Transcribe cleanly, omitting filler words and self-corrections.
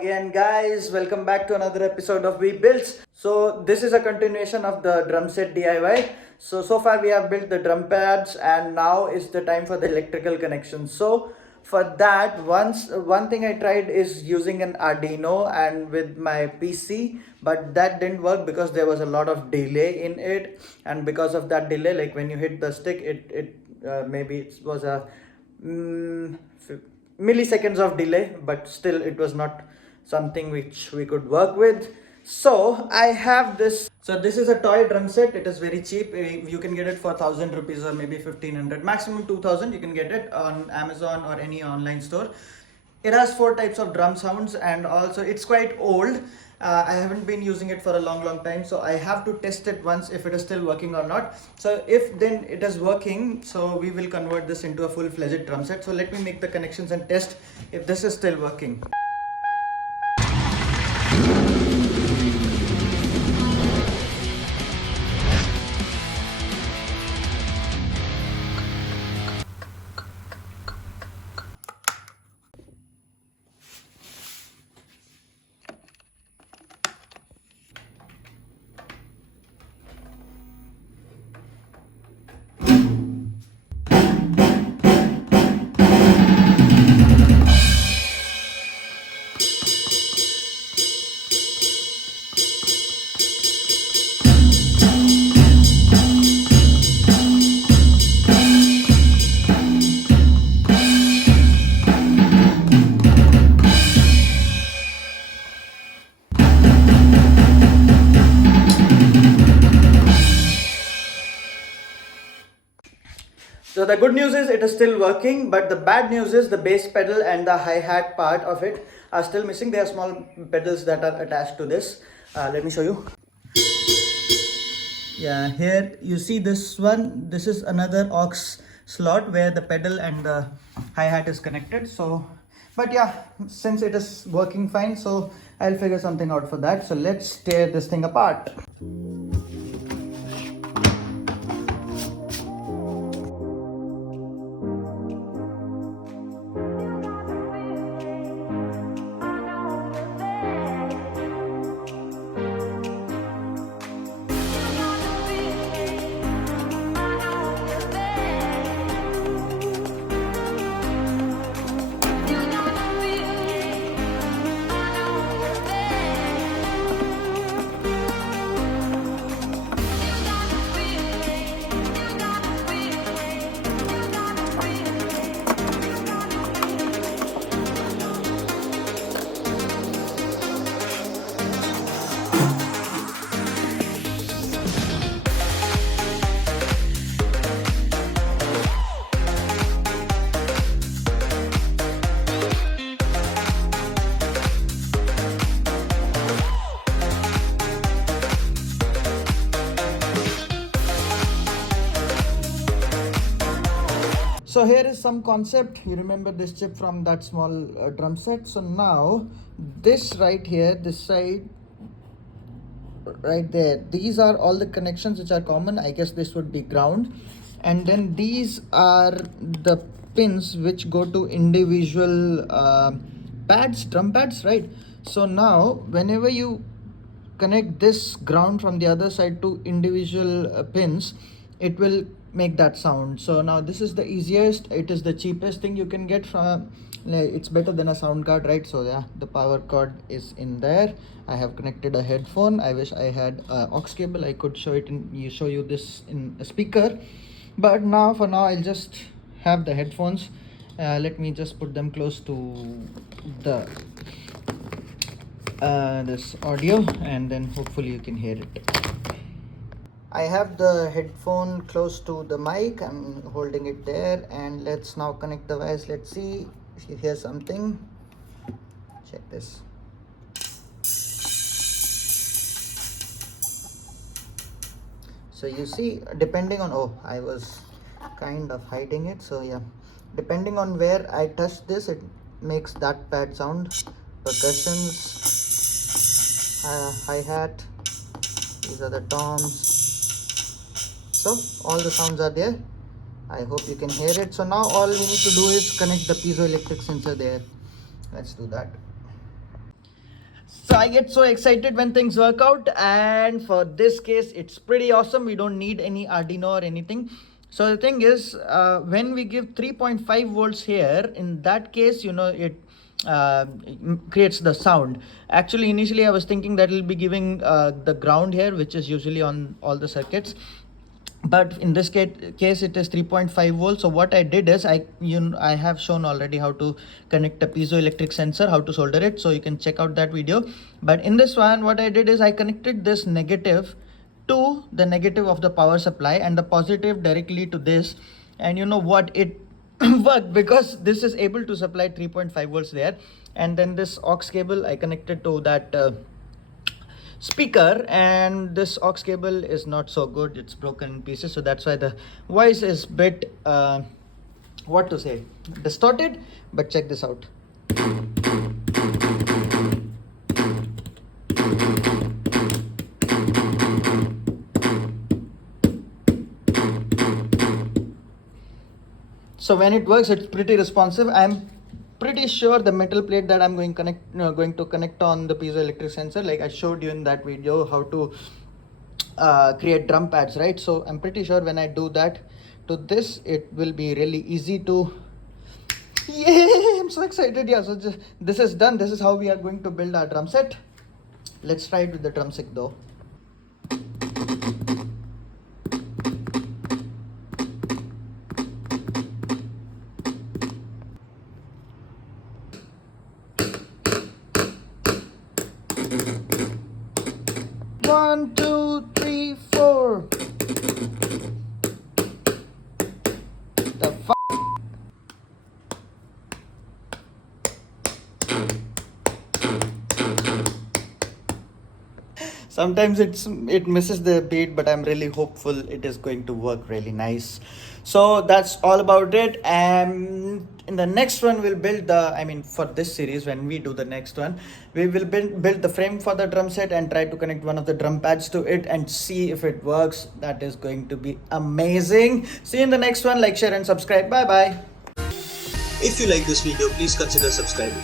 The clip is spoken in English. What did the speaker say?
again, guys. Welcome back to another episode of We Builds. So this is a continuation of the drum set DIY. So far we have built the drum pads, and now is the time for the electrical connections. So for that, one thing I tried is using an Arduino and with my PC, but that didn't work because there was a lot of delay in it, and because of that delay, like when you hit the stick, maybe it was a milliseconds of delay, but still it was not something which we could work with. So I have this. So this is a toy drum set. It is very cheap. You can get it for 1,000 rupees or maybe 1,500, maximum 2,000. You can get it on Amazon or any online store. It has 4 types of drum sounds, and also it's quite old. I haven't been using it for a long time, so I have to test it once if it is still working or not. So if then it is working, so we will convert this into a full-fledged drum set. So let me make the connections and test if this is still working. So the good news is it is still working, but the bad news is the bass pedal and the hi-hat part of it are still missing. There are small pedals that are attached to this. Let me show you. Yeah, here you see this one. This is another aux slot where the pedal and the hi-hat is connected. So, but yeah, since it is working fine, so I'll figure something out for that. So let's tear this thing apart. So here is some concept. You remember this chip from that small drum set. So now this right here, this side right there, these are all the connections which are common. I guess this would be ground, and then these are the pins which go to individual pads, drum pads, right? So now whenever you connect this ground from the other side to individual pins, it will make that sound. So now this is the easiest, it is the cheapest thing you can get from, it's better than a sound card, right? So yeah, the power cord is in there. I have connected a headphone. I wish I had a aux cable. I could show you this in a speaker, but now for now I'll just have the headphones. Let me just put them close to the this audio, and then hopefully you can hear it. I have the headphone close to the mic. I'm holding it there, and let's now connect the wires. Let's see if you hear something. Check this. So you see, depending on, oh, I was kind of hiding it. So yeah, depending on where I touch this, it makes that pad sound. Percussions, hi-hat, these are the toms. So all the sounds are there. I hope you can hear it. So now all we need to do is connect the piezoelectric sensor there. Let's do that. So I get so excited when things work out, and for this case it's pretty awesome. We don't need any Arduino or anything. So the thing is, when we give 3.5 volts here, in that case, it creates the sound. Actually, initially I was thinking that it'll be giving the ground here, which is usually on all the circuits, but in this case it is 3.5 volts. So what I did is, I have shown already how to connect a piezoelectric sensor, how to solder it, so you can check out that video. But in this one, what I did is I connected this negative to the negative of the power supply and the positive directly to this, and you know what, it worked, because this is able to supply 3.5 volts there. And then this aux cable I connected to that speaker, and this aux cable is not so good, it's broken in pieces, so that's why the voice is bit what to say, distorted. But check this out. So when it works, it's pretty responsive. I'm pretty sure the metal plate that I'm going to connect on the piezoelectric sensor, like I showed you in that video how to create drum pads, right? So I'm pretty sure when I do that to this, it will be really easy to, yeah, I'm so excited. Yeah, so this is done. This is how we are going to build our drum set. Let's try it with the drum set though. One, two, three, four. The sometimes it misses the beat, but I'm really hopeful it is going to work really nice. So that's all about it. And in the next one, we'll build for this series, when we do the next one, we will build the frame for the drum set and try to connect one of the drum pads to it and see if it works. That is going to be amazing. See you in the next one. Like, share and subscribe. Bye bye. If you like this video, please consider subscribing.